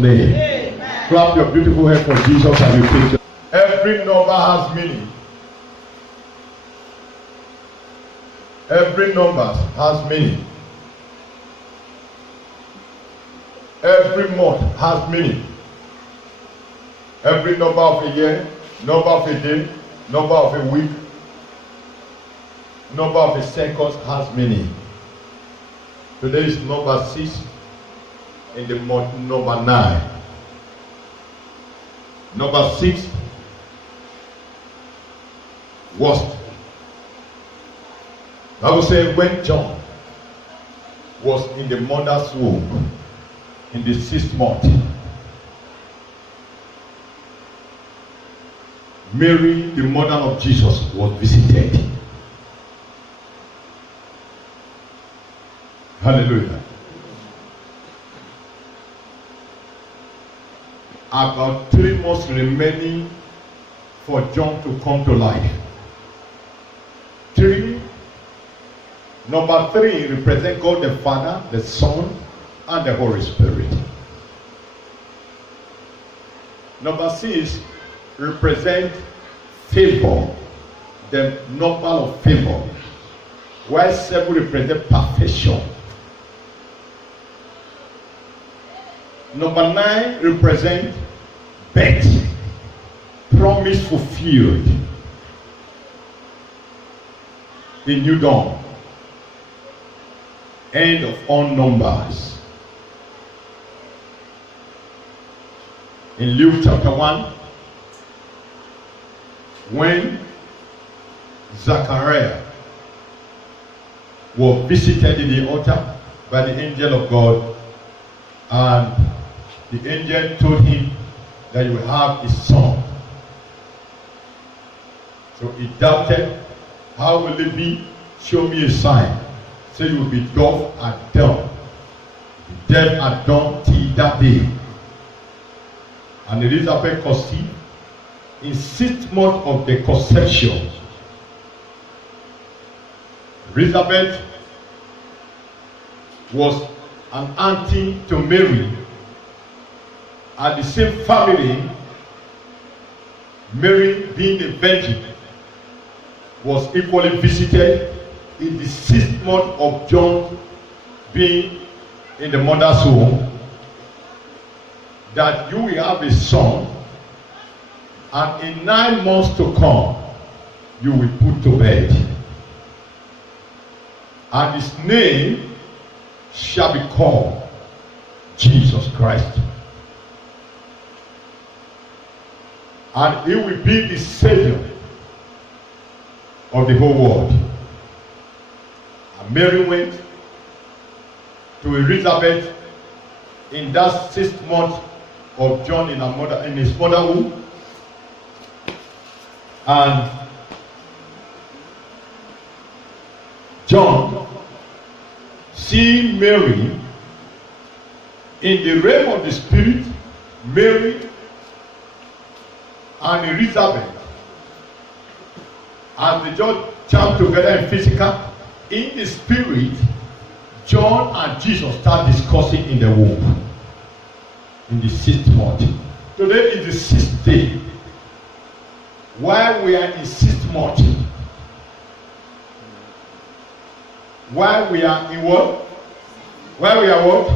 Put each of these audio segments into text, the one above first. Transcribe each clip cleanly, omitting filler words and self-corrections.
name. Amen. Clap your beautiful hand for Jesus and you take your... Every number has meaning. Every number has meaning. Every month has meaning. Every number of a year, number of a day, number of a week, number of a second has meaning. Today is number 6 in the month number 9. Number 6 was, I would say, when John was in the mother's womb in the 6th month, Mary, the mother of Jesus, was visited. Hallelujah. About 3 months remaining for John to come to life. 3. Number 3 represents God the Father, the Son, and the Holy Spirit. Number 6 represents favor, the number of favor, while 7 represents perfection. Number 9 represents birth, promise fulfilled, a new dawn, end of all numbers. In Luke chapter 1, when Zachariah was visited in the altar by the angel of God, and the angel told him that you will have a son. So he doubted, how will it be? Show me a sign. So you will be deaf and dumb. Deaf and dumb till that day. And Elizabeth conceived in 6th month of the conception. Elizabeth was an auntie to Mary. At the same family, Mary, being a virgin, was equally visited in the 6th month of John being in the mother's womb, that you will have a son, and in 9 months to come, you will put to bed. And his name shall be called Jesus Christ. And he will be the Savior of the whole world. And Mary went to Elizabeth in that 6th month of John in his mother womb. And John, seeing Mary in the realm of the Spirit, Mary and Elizabeth, as they just jump together in physical, in the spirit, John and Jesus start discussing in the womb in the 6th month. Today is the 6th day. While we are in 6th month, while we are in what? While we are what?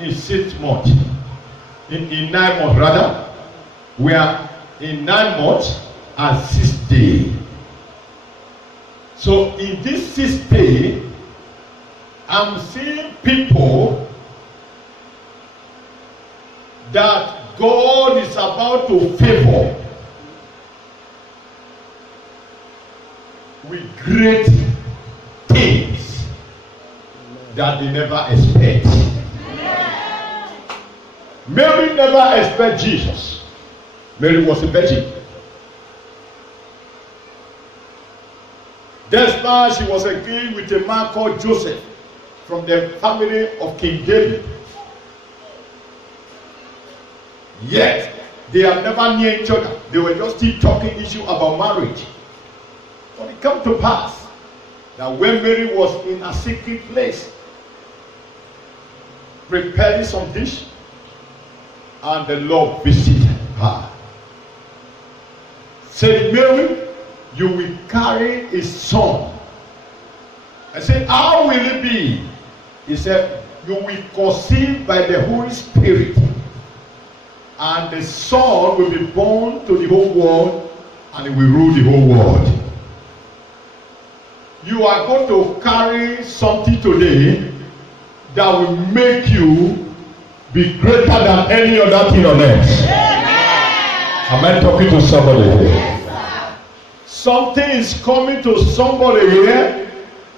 In 6th month. In 9 months rather. We are in 9 months and 6th day. So in this 6th day, I'm seeing people that God is about to favor with great things that they never expect. Mary never expected Jesus. Mary was a virgin. Despite she was engaged with a man called Joseph from the family of King David. Yet, they are never near each other. They were just still talking issue about marriage. But it came to pass that when Mary was in a secret place, preparing some dish, and the Lord visited her. Said, Mary, you will carry a son. I said, how will it be? He said, you will conceive by the Holy Spirit, and the son will be born to the whole world, and he will rule the whole world. You are going to carry something today that will make you be greater than any other thing on earth. Am I talking to somebody here? Something is coming to somebody here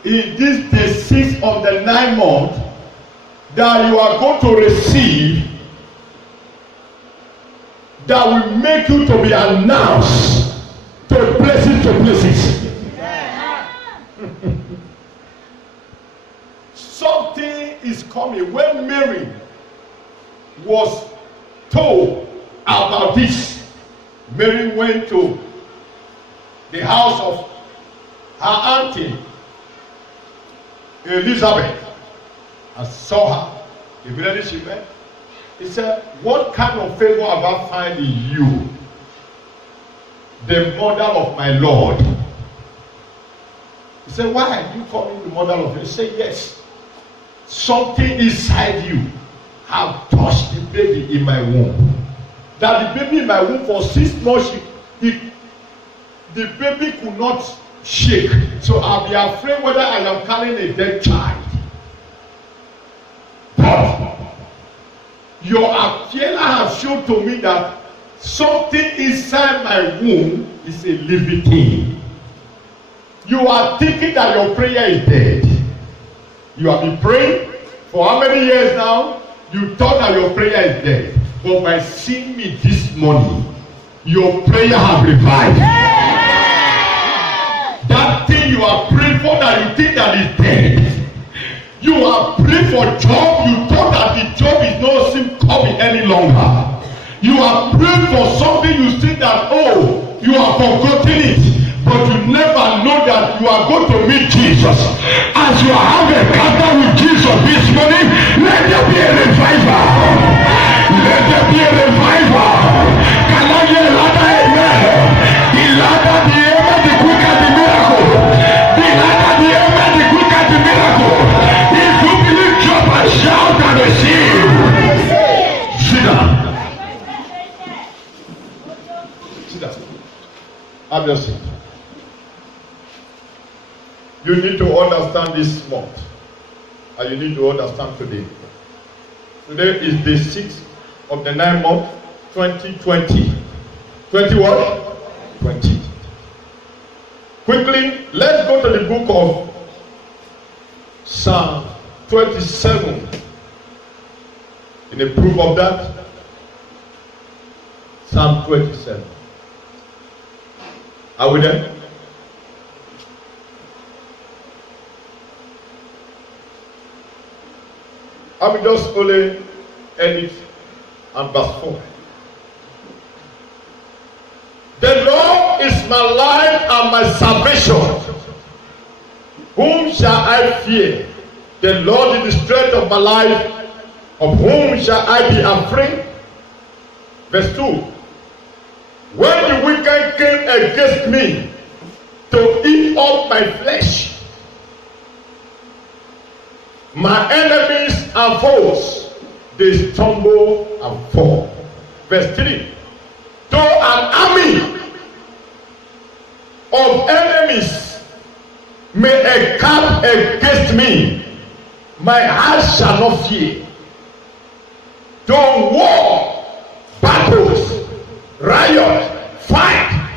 in this day 6 of the 9th month that you are going to receive, that will make you to be announced to places. Something is coming. When Mary was told about this, Mary went to the house of her auntie Elizabeth and saw her. Immediately she went. He said, what kind of favor have I found in you, the mother of my Lord? He said, why are you calling the mother of him? He said, yes. Something inside you have touched the baby in my womb. That the baby in my womb for 6 months, the baby could not shake. So I'll be afraid whether I am carrying a dead child. But your Akiela has shown to me that something inside my womb is a living thing. You are thinking that your prayer is dead. You have been praying for how many years now? You thought that your prayer is dead. But by seeing me this morning, your prayer has revived. That thing you are praying for that you think that is dead. You are praying for job. You thought that the job is not seem coming any longer. You are praying for something you think that, oh, you have forgotten it. But you never know that you are going to meet Jesus. As you have a encounter with Jesus this morning, let there be a revival. Let there be a revival. Can I hear a louder amen? The louder the amen, the quicker the miracle. The louder the amen, the quicker the miracle. If you believe, jump and shout and receive. Sit down. Sit down. Have your seat. You need to understand this month, and you need to understand today. Today is the 6th of the 9th month, 2020. 20 what? 20. Quickly, let's go to the book of Psalm 27. In a proof of that, Psalm 27. Are we there? I will just only edit and verse 4. The Lord is my life and my salvation. Whom shall I fear? The Lord is the strength of my life. Of whom shall I be afraid? Verse 2. When the wicked came against me to eat up my flesh, my enemies and foes, they stumble and fall. Verse 3. Though an army of enemies may encamp against me, my heart shall not fear. Though war, battles, riot, fight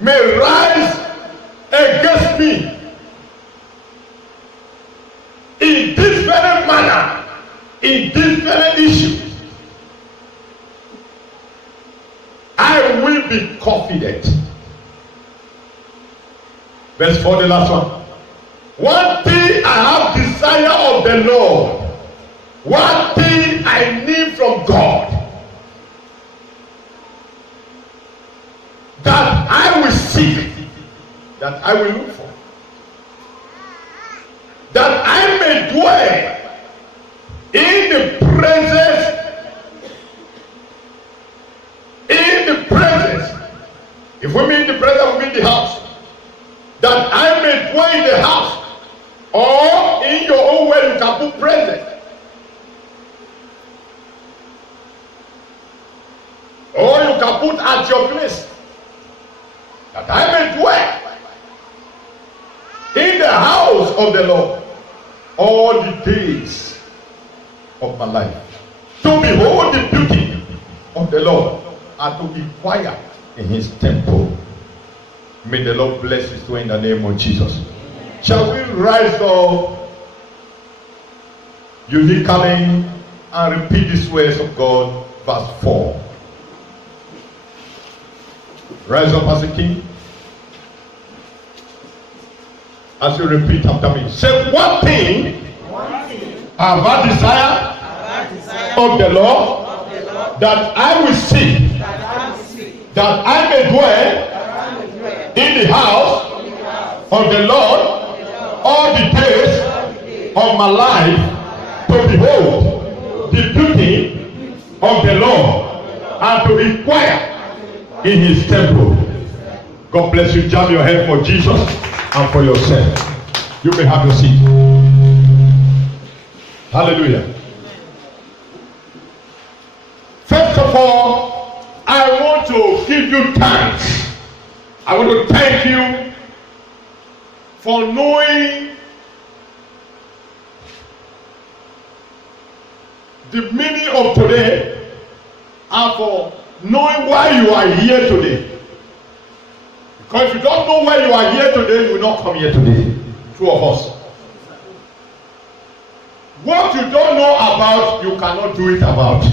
may rise against me, in this very manner, in this very issue, I will be confident. Verse 4, the last one. One thing I have desire of the Lord, one thing I need from God, that I will seek, that I will look for, that I may dwell in the presence If we mean the present, we mean the house. That I may dwell in the house. Or in your own way you can put present. Or you can put at your place. That I may dwell in the house of the Lord all the days of my life. To behold the beauty of the Lord and to inquire in his temple. May the Lord bless his way in the name of Jesus. Shall we rise up unically and repeat these words of God, verse 4. Rise up as a king. As you repeat after me. Say, one thing I have desire of the Lord, that I will seek, that I may dwell in the house of the Lord all the days of my life, to behold the beauty of the Lord and to inquire in his temple. God bless you. Jam your head for Jesus and for yourself. You may have your seat. Hallelujah. First of all, I want to give you thanks. I want to thank you for knowing the meaning of today and for knowing why you are here today. Because if you don't know why you are here today, you will not come here today. Two of us. What you don't know about, you cannot do it about.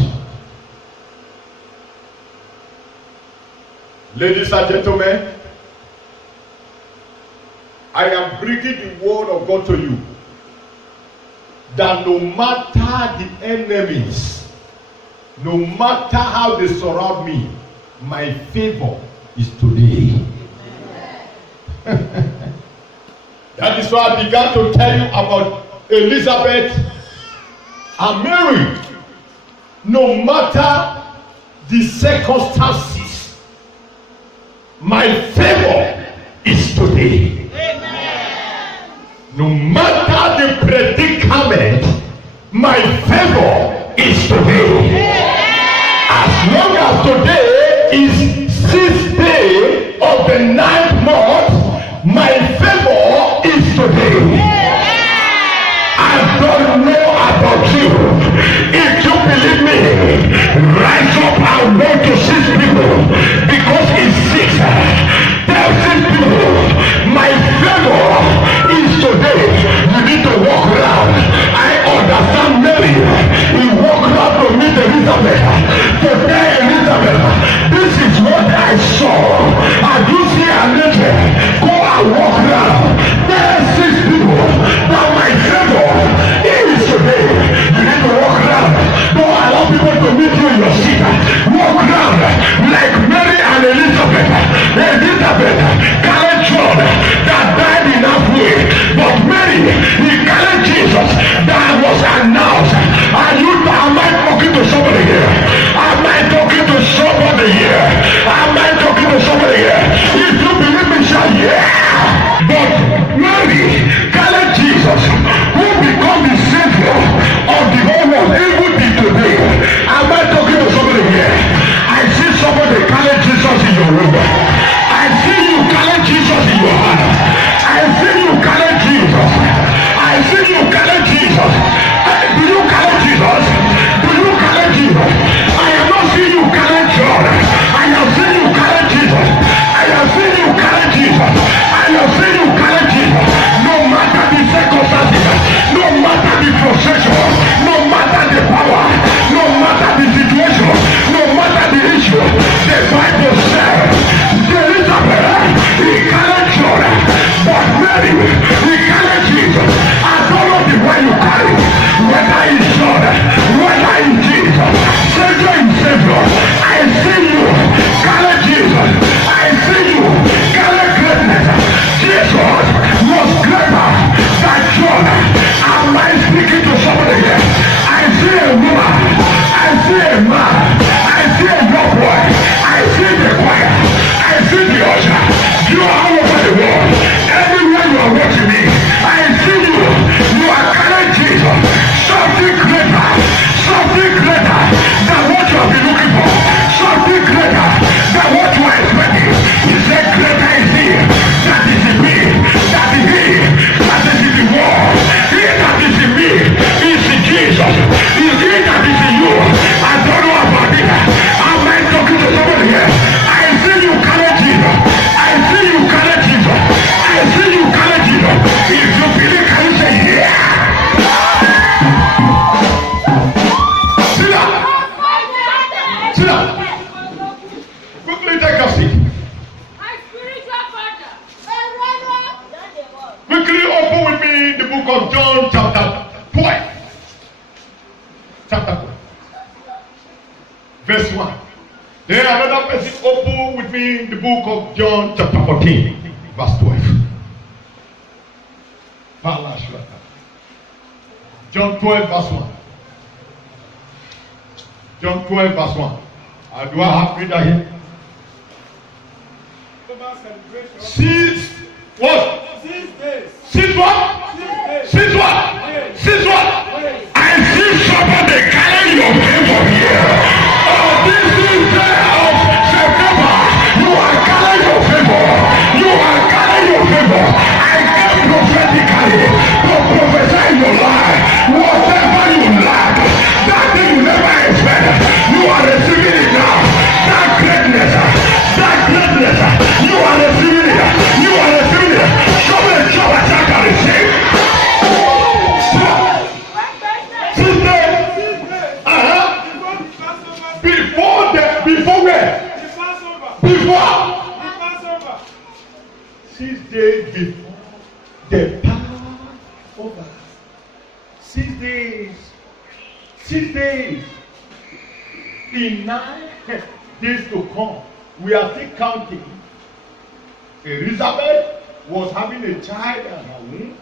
Ladies and gentlemen, I am bringing the word of God to you. That no matter the enemies, no matter how they surround me, my favor is today. That is why I began to tell you about Elizabeth and Mary. No matter the circumstances, my favor is today. No matter the predicament, my favor is today. As long as today is 6th day of the 9th month, my favor is today. I don't know about you. If you believe me, rise up and go to 6 people, because it's 6. Tell 6 people, my favor today. You need to walk around. I understand Mary. He walked around to meet Elizabeth. To tell Elizabeth, this is what I saw. And you see Sit down. Quickly take a seat. Quickly open with me the book of John chapter 12. Chapter 12. Verse 1. Then another person open with me the book of John chapter 14. Verse 12. John 12 verse 1. John 12 verse 1. Do I have reader here? Since what? Since what? Since what? Since what? I see somebody carrying your favor here. Oh, this is the of September. You are carrying your favor. You are carrying your favor. I came prophetically to prophesy in your life. Whatever you lack, that thing you never expect, you are receiving it now. That greatness, you are receiving it. You are receiving it. Show me the job I can receive. Before where? Before 6 days before the Passover. 6 days. 6 days. In 9 days to come, we are still counting. Elizabeth was having a child in her womb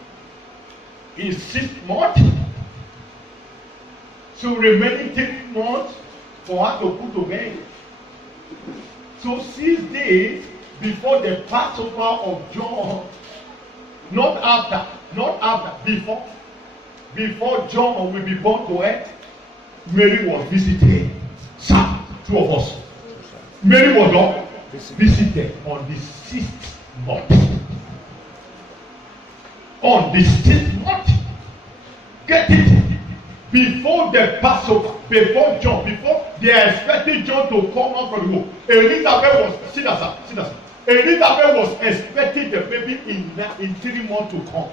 in 6th month. So remaining 3 months for her to put to bed. So 6 days before the Passover of John, not after, before John will be born to earth, Mary was visited. Sir, 2 of us. Mary was not visited on the 6th month. On the 6th month. Get it? Before the Passover, before John, before they expected John to come out from the womb, Elizabeth was, sit down, sir. Elizabeth was expecting the baby in 3 months to come.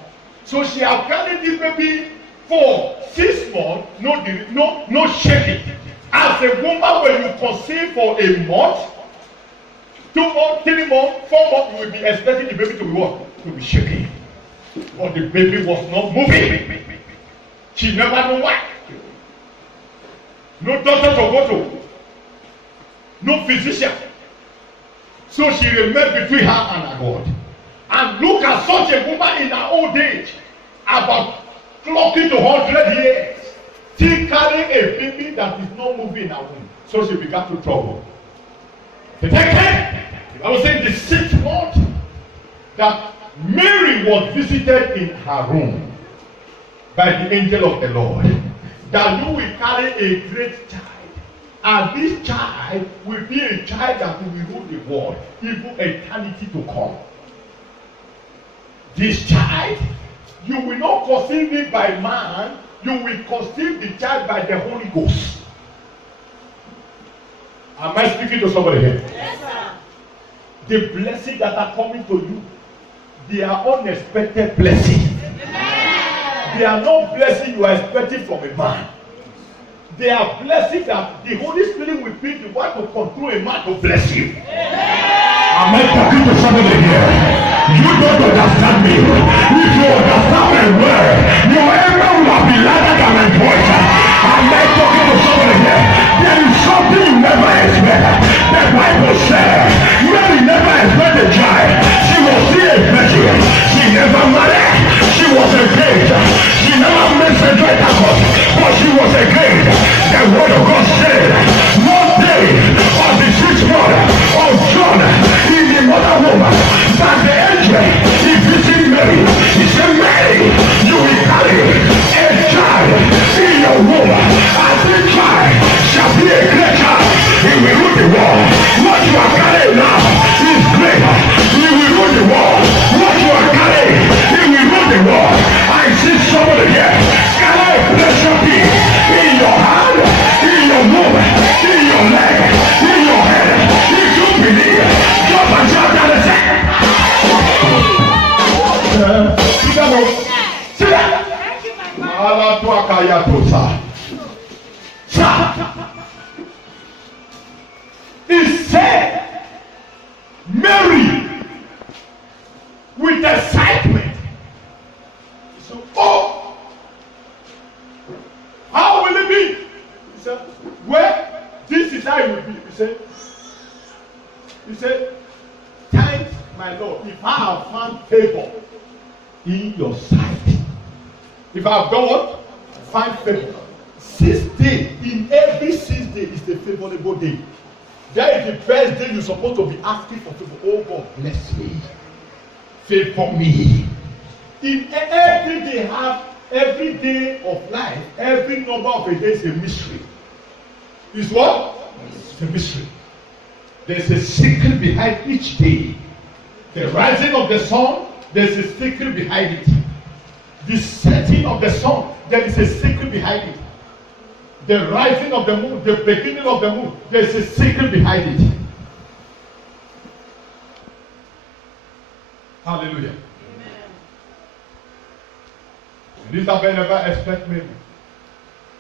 So she had carried this baby for 6 months, no shaking. As a woman, when you conceive for a month, 2 months, 3 months, 4 months, you will be expecting the baby to be what? To be shaking. But the baby was not moving. She never knew why. No doctor to go to. No physician. So she remained between her and her God. And look at such a woman in her old age, about clocking to 100 years, still carrying a baby that is not moving in her womb. So she began to trouble. I was saying the 6th month that Mary was visited in her room by the angel of the Lord, that you will carry a great child, and this child will be a child that will rule the world even eternity to come. This child, you will not conceive it by man, you will conceive the child by the Holy Ghost. Am I speaking to somebody here? Yes, sir. The blessings that are coming to you, they are unexpected blessings. They are not blessings you are expecting from a man. They are blessings that the Holy Spirit will be the one to control a man to bless you. Am I talking to somebody here? You don't understand me. If you understand my word, your anger will have been louder than my voice. Am I talking to somebody here? There is something you never expect. The Bible said, Mary never expected a child. She was still a virgin. She never married. She was engaged. She never made sexual intercourse, but she was engaged. The word of God said, one day on the 6th month of John, in the mother woman, that the angel he visited Mary. He said, Mary, you will carry a child in your womb, and this child shall be a great child. He will rule the world. What you are carrying now is great. He will rule the world. What you are carrying, he will rule the world. I see somebody here carry a pressure key in your hand, in your womb, in your leg, in your head. If you believe, jump and shout at the second. He said, thanks my Lord, if I have found favor in your sight. If I have done what? Find favor. 6th day, in every 6th day is the favorable day. That is the best day you're supposed to be asking for favor. Oh God, bless me. Favor me. In every day of life, every number of a day is a mystery. Is what? It's a mystery. There's a secret behind each day. The rising of the sun, there's a secret behind it. The setting of the sun, there is a secret behind it. The rising of the moon, the beginning of the moon, there is a secret behind it. Hallelujah. Amen. Elizabeth never expected Mary,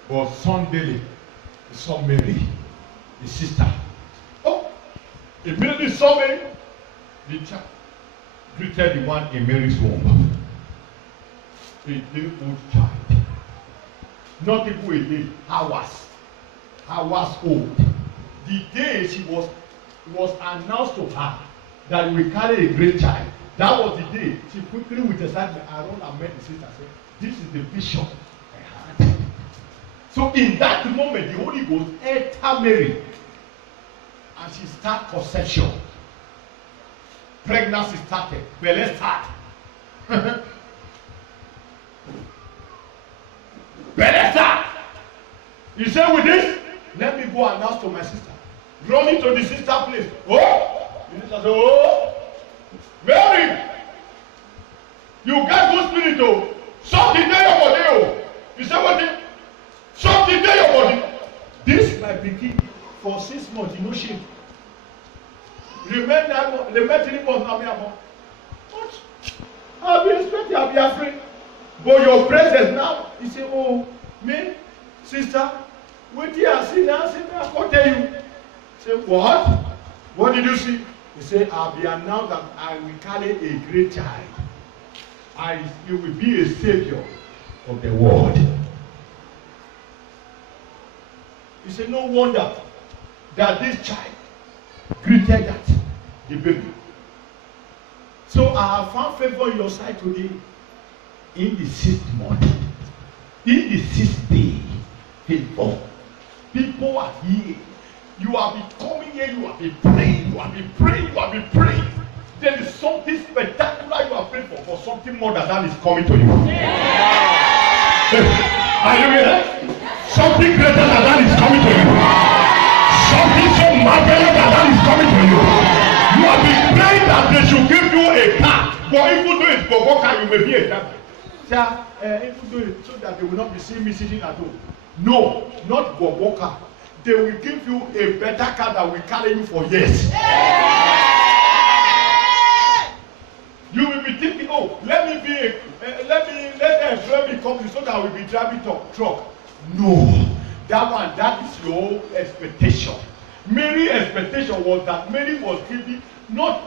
but Sunday, he saw Mary, his sister. Oh, immediately saw Mary, the child greeted the one in Mary's womb. A little old child. Not even a day, hours old. The day she was announced to her that we carry a great child. That was the day she quickly with the excitement around and met the sister and said, this is the vision I had. So in that moment, the Holy Ghost entered Mary and she started conception. Pregnancy started. Well, let's start. Better. You say with this, let me go announce to my sister. Running to the sister place. Oh! The sister said, oh! Mary! You got good spirit, oh! Something there your body, oh! You say what? Something there your body. This my pikin for 6 months, you know shame. Remember 3 months now, what? I'll be expecting, I'll be afraid. But your presence now, he say, oh, me, sister, wait here and see now, I can't tell you. Say, what? What did you see? He said, I'll be announced that I will carry a great child. You will be a savior of the world. He said, no wonder that this child greeted that, the baby. So I have found favor in your sight today. In the 6th month, in the 6th day, favor. People are here. You have been coming here, you have been praying, you have been praying, you have been praying. There is something spectacular you have prayed for something more than that is coming to you. Yeah. Are you here? Something greater than that is coming to you. Something so marvelous than that is coming to you. You have been praying that they should give you a car. But even though it's Boboka, you may be a champion. Even though it so that they will not be seeing me sitting at home. No, not Boboka. They will give you a better car that will carry you for years. You will be thinking, oh, let the employment company so that I will be driving truck. No, that is your expectation. Mary's expectation was that Mary was not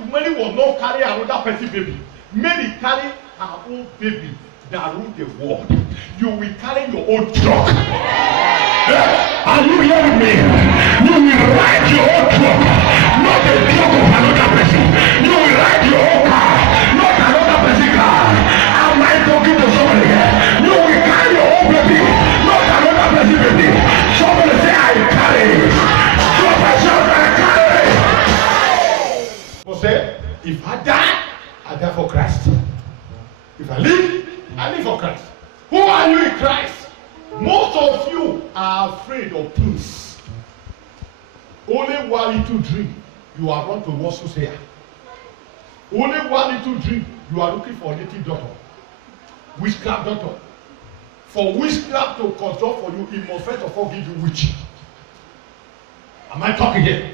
carrying another person's baby. Mary carried her own baby that ruled the world. You will carry your own truck. Are you hearing me? You will ride your own truck, not the truck of another person. You will ride your own car, not another person's car. Am I talking to somebody here? You will carry your own baby, not another person's baby. Somebody say, I carry. Somebody say, if I die for Christ. If I live, I live for Christ. Who are you in Christ? Most of you are afraid of things. Only one little dream, you are run to Warsaw here. Only one little dream, you are looking for a little daughter. Witchcraft daughter. For witchcraft to control for you, it must first of all give you witch. Am I talking here?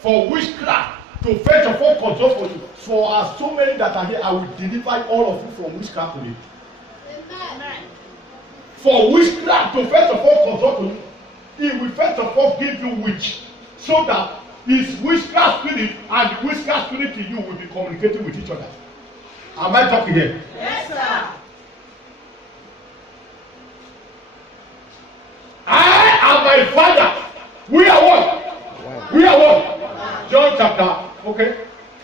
For witchcraft to first of all control for you. For so many that are here, I will deliver all of you from witchcraft today. Amen. For witchcraft to first of all control to you, it will first of all give you witch, so that his witchcraft spirit and the witchcraft spirit in you will be communicating with each other. Am I talking here? Yes, sir. I and my father, we are what? We are John chapter, okay,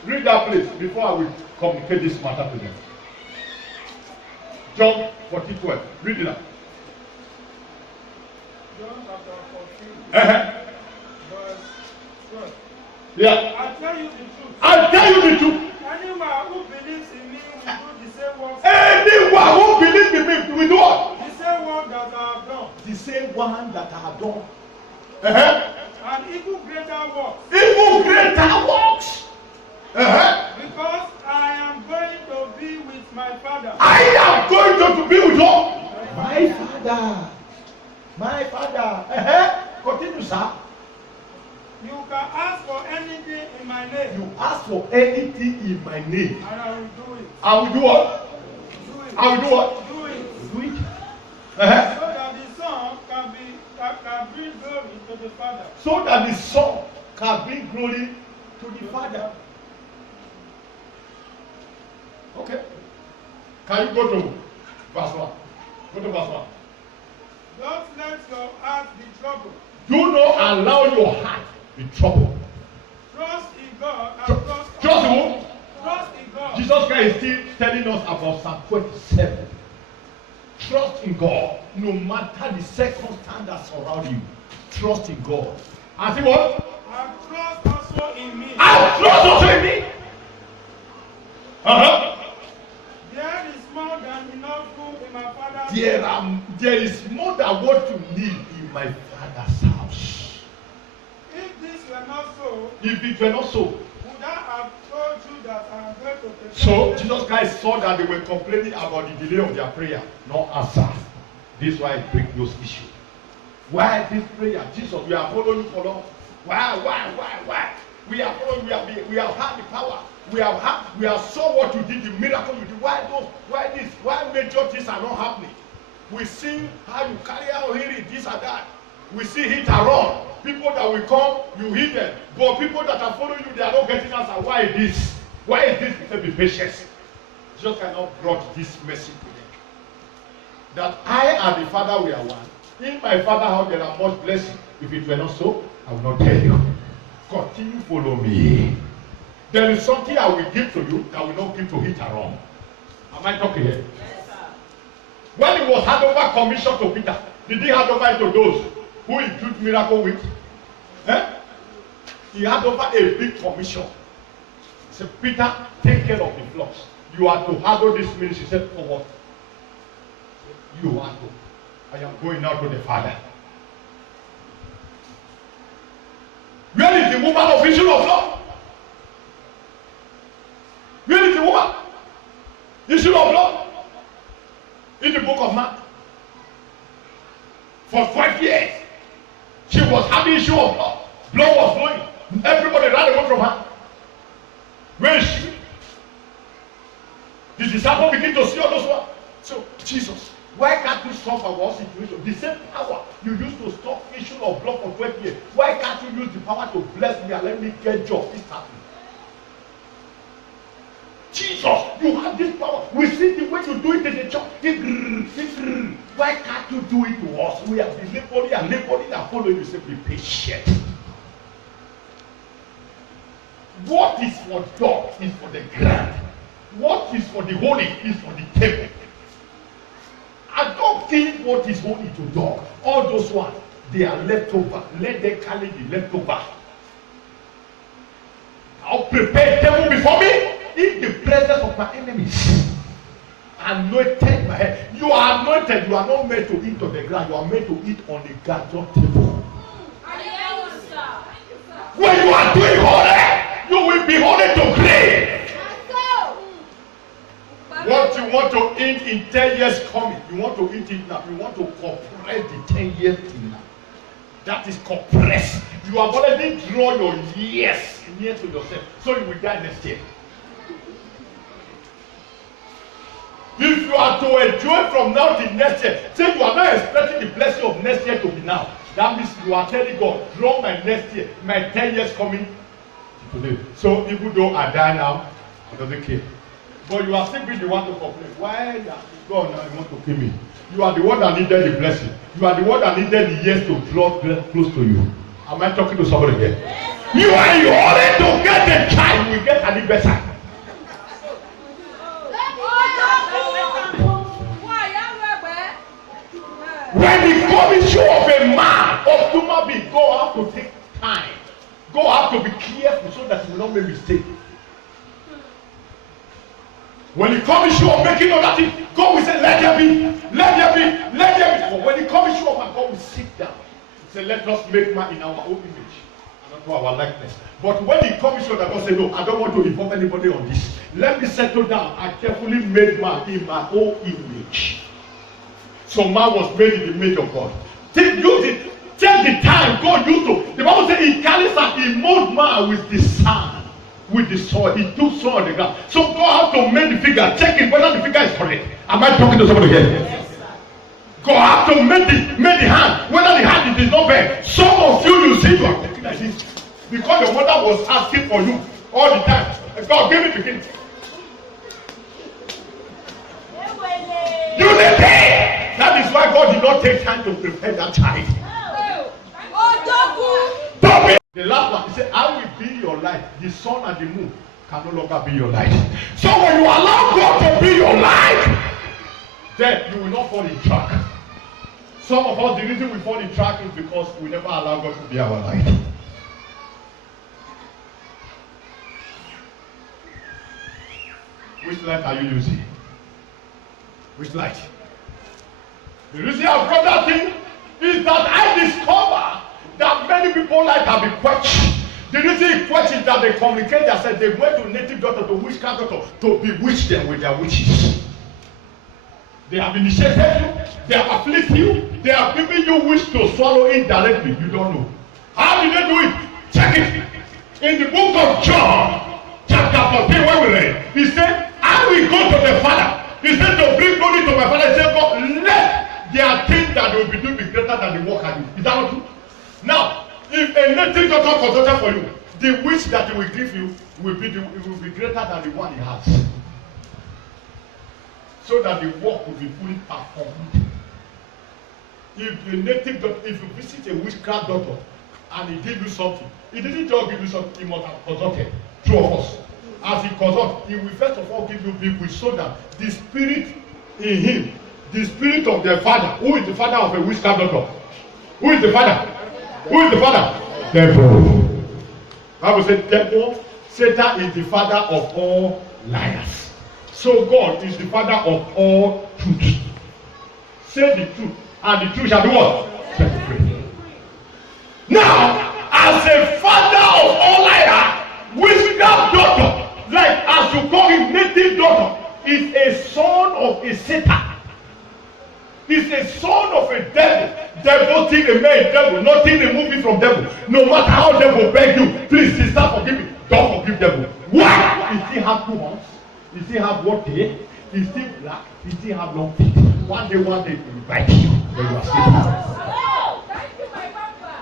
read that place before I will communicate this matter to them. John 14:12. Read it out. John chapter 14, verse 12. Yeah. I tell you the truth. I tell you the truth. Anyone who believes in me will do the same works. Anyone who believes in me will do what? The same work that I have done. The same one that I have done. And even greater works. Even greater works. Because I am going to be with my Father. I am going to be with what? My Father. My Father. Continue, sir. You can ask for anything in my name. You ask for anything in my name. And I will do it. I will do what? Do it. I will do what? Do it. Do it. So that the Son can bring glory to the Father. So that the Son can bring glory to the Father. Okay. Can you go to verse 1? Go to verse 1. Don't let your heart be troubled. Do not allow your heart be troubled. Trust in God and Trust who? Trust in God. Jesus Christ is still telling us about Psalm 27. Trust in God, no matter the circumstances that surround you. Trust in God. And see what? And trust also in me. And trust also in me. There is more than enough food in my Father's house. There is more than what you need in my Father's house. If this were not so, if it were not so, would I have told you that I am going to prepare? So Jesus Christ saw that they were complaining about the delay of their prayer, not answer. This is why I break those issues. Why this prayer? Jesus, we are following you for long. Why? We are following, we have had the power. We have saw what you did, the miracle you did. Why this? Why major things are not happening? We see how you carry out hearing this and that. We see hit and run. People that will come, you hit them. But people that are following you, they are not getting answer. Why this? Why is this? He said, be patient. Jesus cannot brought this message to them. That I and the Father we are one. In my Father's house there are much blessing. If it were not so, I will not tell you. Continue follow me. There is something I will give to you that will not give to hit and run. Am I talking here? Yes, sir. When he was hand over commission to Peter, did he hand over it to those who he did miracle with? He had over a big commission. He said, Peter, take care of the flocks. You are to handle this ministry. He said, for what? You are to. I am going now to the Father. Where is the woman of issue of blood? Where is the woman? Issue of blood? In the book of Mark. For 5 years, she was having issue of blood. Blood was flowing. Everybody ran away from her. Where is she? The disciples begin to see all those ones. So, Jesus, why can't you solve our situation? The same power you used to stop issue of blood for 12 years. Why can't you use the power to bless me and let me get job? It's happening. Jesus, you have this power. We see the way you do it in the church. Why can't you do it to us? We have been laboring and following you. Say, be patient. What is for dog is for the ground. What is for the holy is for the table. I don't think what is holy to dog. All those ones, they are left over. Let them carry the leftover. I'll prepare table before me in the presence of my enemies. Anointed my head. You are anointed. You are not meant to eat on the ground. You are meant to eat on the garden table. When you are doing holy, you will be holy to grave. What you want to eat in 10 years coming, you want to eat it now. You want to compress the 10 years thing now. That is compressed. You have already drawn your years near to yourself, so you will die next year. If you are to enjoy from now till next year, say you are not expecting the blessing of next year to be now. That means you are telling God, draw my next year, my 10 years coming today. So even though I die now, I don't care. But you are still being the one to complain. Why God now you want to kill me? You are the one that needed the blessing. You are the one that needed the years to draw close to you. Am I talking to somebody here? Yes, You are in order to get a child, we get anniversary. When the commission of a man of human being, God have to take time. God have to be careful so that you will not make mistake. When the commission of making other things, God will say, let there be, let there be, let there be. But when the commission of man, God will sit down. He said, let us make man in our own image and not to our likeness. But when the commission that God said, no, I don't want to involve anybody on this. Let me settle down. I carefully made man in my own image. So man was made in the image of God. Take the time God used to. The Bible says he carries and he molded man with the sand, with the soil. He took soil on the ground. So God have to make the figure. Check it whether the figure is correct. Am I talking to somebody here? Yes, God have to make the hand. Whether the hand is not bad. Some of you see you are taking like this because your mother was asking for you all the time. God gave it to him. Unity. That is why God did not take time to prepare that child. The last one, he said, I will be your light. The sun and the moon can no longer be your light. So when you allow God to be your light, then you will not fall in track. Some of us, the reason we fall in track is because we never allow God to be our light. Which light are you using? Which light? The reason I brought that thing is that I discover that many people light have been quenched. The reason it quenched is that they communicate themselves. They went to native doctor, to witchcraft doctor, to bewitch them with their witches. They have initiated you, they have afflicted you, they have given you wish to swallow indirectly. You don't know. How did they do it? Check it. In the book of John, chapter 14, where we read, he said, I will go to the Father. He said to bring glory to my Father. He said, God, let their thing that they will be doing be greater than the work I do. Is that not true? Now, if a native doctor consulted for you, the wish that he will give you will be greater than the one he has. So that the work will be fully performed. If the native doctor, if you visit a witchcraft doctor and he give you something, he didn't just give you something, he must have consulted. Two of us. As he consults, he will first of all give you people so that the spirit in him, the spirit of the father, who is the father of a witchcraft doctor? Who is the father? Who is the father? Devil. Bible says, devil, Satan is the father of all liars. So God is the father of all truth. Say the truth, and the truth shall do what? Set you free. Now, as a father of all liars, witchcraft doctor, like as you call him, native doctor, is a son of a Satan. Is a son of a devil. Devil think a man devil, nothing remove him from devil. No matter how devil beg you, please sister forgive me. Don't forgive devil. Why? He still have 2 horns. He still have 1 tail. He still black. He still have long feet. One day he will bite you when you are sleeping. Thank you, my papa.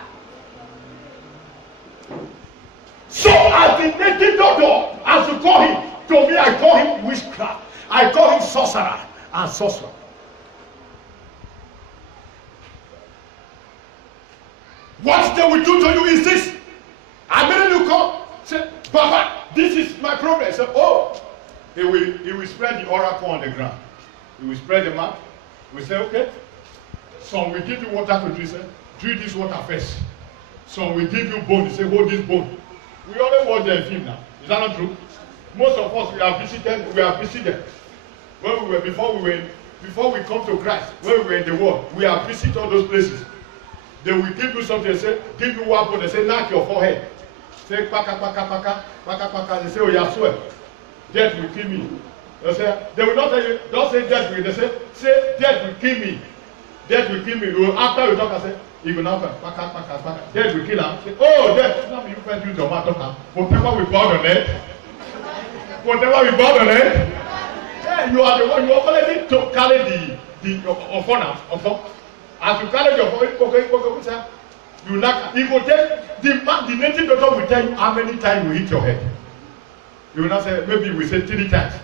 So as the native doctor, as you call him, to me I call him witchcraft. I call him sorcerer and sorcerer. What they will do to you is this. I made you come, say, Papa, this is my problem. Say, oh, he will spread the oracle on the ground. He will spread the map. We say, okay. So we give you water to drink. Say, drink this water first. So we give you bone. He say, hold this bone. We only watch the film now. Is that not true? Most of us we have visited. When we were before we come to Christ, when we were in the world, we have visited all those places. They will give you something, they say, give you one bone, they say, knock your forehead. Say, paka, paka, paka, paka, paka. They say, oh, yeah, swear. Death will kill me. They will not tell you, don't say death will, they say, death will kill me. Death will kill me. After you talk, I say, you will now come, paka, paka, paka. Death will kill him. Say, oh, death. Now you can't use your mouth, talk. Whatever we bound on it. Whatever we bound on it. Yeah, you are the one, you are already to carry the offense. As you carry your phone, you knock. He will take the native doctor will tell you how many times you hit your head. You will not say, maybe we say 3 times.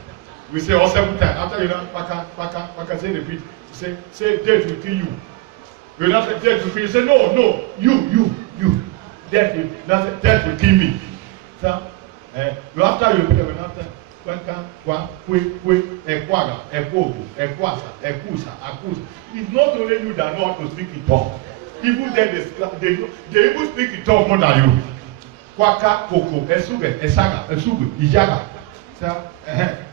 We say or 7 times. After you know, paka, say repeat. Say death will kill you. You will not say death will kill you. Say no, you. death will kill me. So, after you pray, after it's not only you that know how to speak in tongues. Even then they even speak in tongues more than you. Kwaka, koko, esube, esaga, esube, ijaga. So,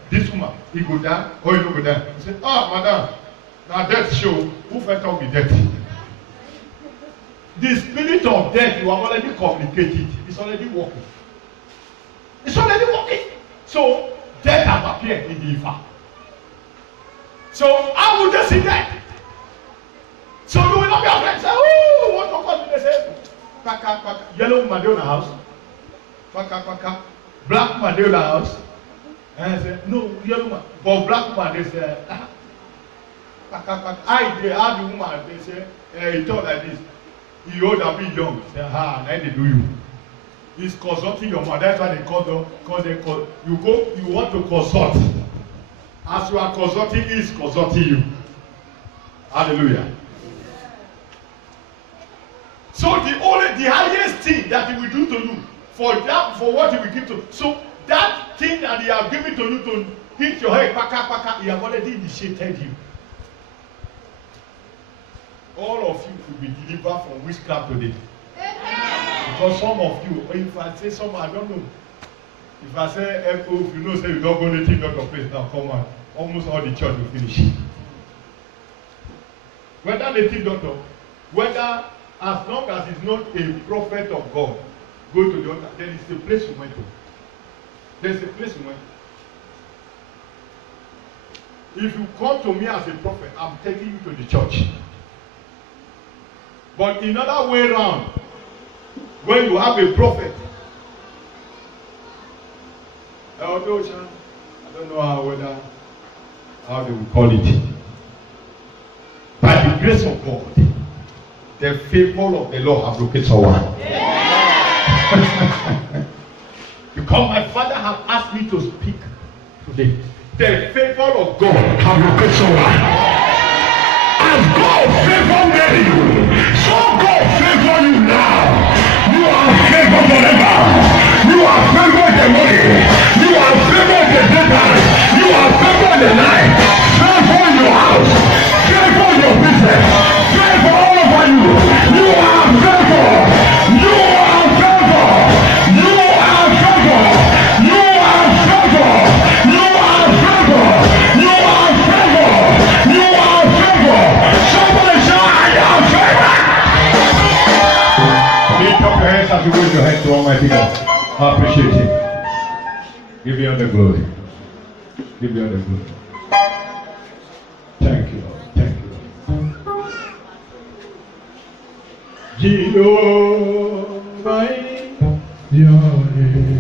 this woman, he go down, or he no go down. He say, madam, now death show, who felt talk with death? The spirit of death, you are already communicated. It's already working. It's already working. So, death has appeared in the Ifa. So, how would they see death? So, you will not be afraid. Say, oh, what to call me? They say, kwaka, kwaka. Yellow woman in the house. Kwaka, kwaka. Black woman in the house. And I say, no, yellow woman. But black woman, they say, kwaka, kwaka. I, they had the woman, they say, he talk like this. He old and be young. Say, now they do you. He's consulting your mother. That's why they call you want to consult. As you are consulting, he is consulting you. Hallelujah. So the highest thing that he will do to you, for what he will give to you. So that thing that he has given to you to hit your head, he has already initiated you. All of you will be delivered from witchcraft today. Because some of you, if I say some, I don't know. If I say Echo, if you know, say you don't go to the doctor place now, come on. Almost all the church will finish. Whether native doctor, whether as long as he's not a prophet of God, go to the altar. There is a place you went to. There's a place you went to. If you come to me as a prophet, I'm taking you to the church. But in another way around, when you have a prophet, I don't know how they will call it. By the grace of God, the favor of the Lord have located someone. Because my father have asked me to speak today. The favor of God have located someone. As God favor you, so God favor you now. You are favored forever. You are favored the morning. You are favored the daytime. You are favored the night. Favor your house. Favor your business. Favor all over you. You are favored. You are favored. You are favored. You are favored. You are favored. You are favored. You are favored. Somebody say, I am favored. Lift up your hands as you raise your hands to Almighty God. I appreciate Him. Give me all the glory. Give me all the glory. Thank you, Lord. Thank you, Lord. Jehovah, your name.